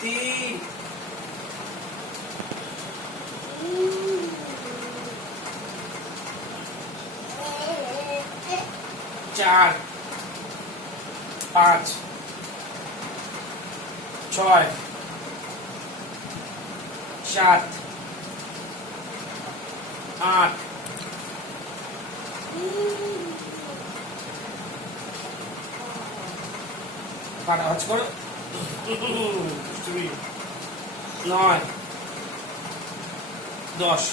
তিন, চার, পাঁচ, ছয়, সাত, আট, কাটাকাটি করো, নয়, 10,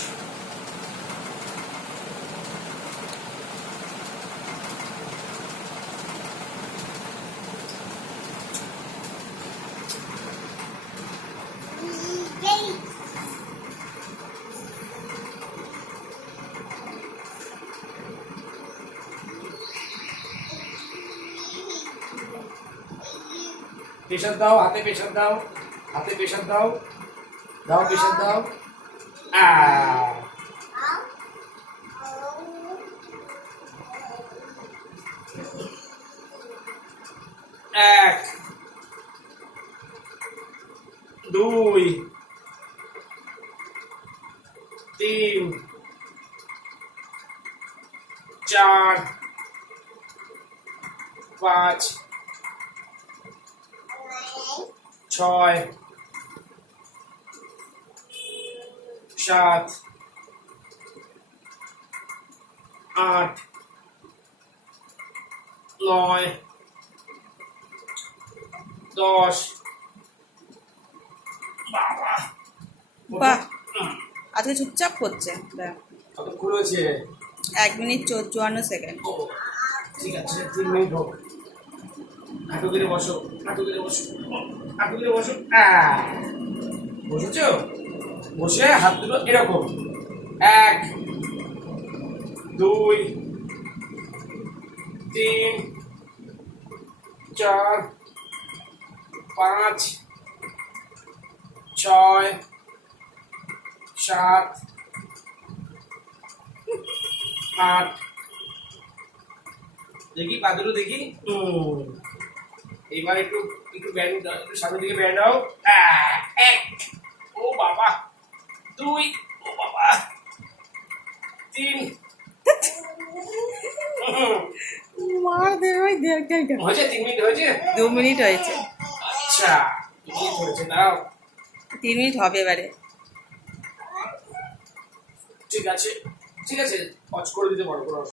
প্রেশার দাও, হাতে প্রেশার দাও, হাতে প্রেশার দাও, দাও প্রেশার দাও। এক, দুই, তিন, চার, পাঁচ, ছয়, সাত, আট, নয়, 10। বাহ, আজকে চুপচাপ করছে। কতক্ষণ হয়েছে? 1 মিনিট 54 সেকেন্ড। ও, ঠিক আছে, 3 মিনিট হোক। হাঁটু করে বসো, হাঁটু করে বসো, হাঁটু করে বসো। বসেছো? বসে হাত দুটো এরকম, 1, 2, 3, 4, 5, 6, 7, 8, দেখি পা দুটো দেখি। এবার একটু একটু ব্যান্ড দাও, একটু সামনের দিকে ব্যান্ড দাও। 1, ও বাবা, 2, ও বাবা, 3, মার দে ভাই, হয়েছে? 3 মিনিট হয়েছে? 2 মিনিট হয়েছে। আচ্ছা, 2 মিনিট হয়েছে, দাও। 3 মিনিট হবে এবারে। ঠিক আছে, ঠিক আছে, পজ করে দিতে পারো।